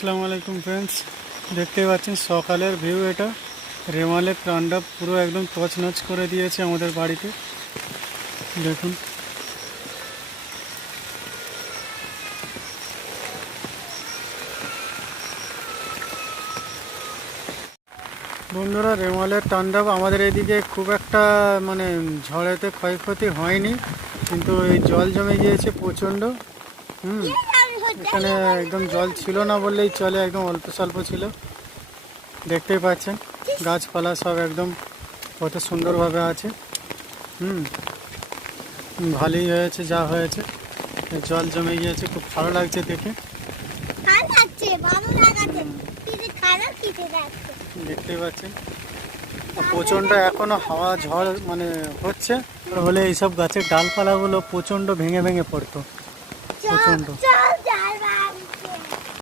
আসসালামু আলাইকুম ফ্রেন্ডস, দেখতে পাচ্ছেন সকালের ভিউ। এটা রেমালের তাণ্ডব পুরো একদম তছনছ করে দিয়েছে আমাদের বাড়িতে। দেখুন, বন্ধুরা, রেমালের তাণ্ডব আমাদের এদিকে খুব একটা মানে ঝড়েতে ক্ষয়ক্ষতি হয়নি, কিন্তু এই জল জমে গিয়েছে প্রচণ্ড। এখানে একদম জল ছিল না বললেই চলে, একদম অল্প স্বল্প ছিল। দেখতেই পাচ্ছেন গাছপালা সব একদম কত সুন্দরভাবে আছে। ভালোই হয়েছে যা হয়েছে। এই জল জমে গিয়েছে, খুব ভালো লাগছে দেখে। দেখতেই পাচ্ছেন প্রচণ্ড এখনো হাওয়া ঝড় মানে হচ্ছে, হলে এইসব গাছের ডালপালাগুলো প্রচণ্ড ভেঙে ভেঙে পড়তো প্রচণ্ড।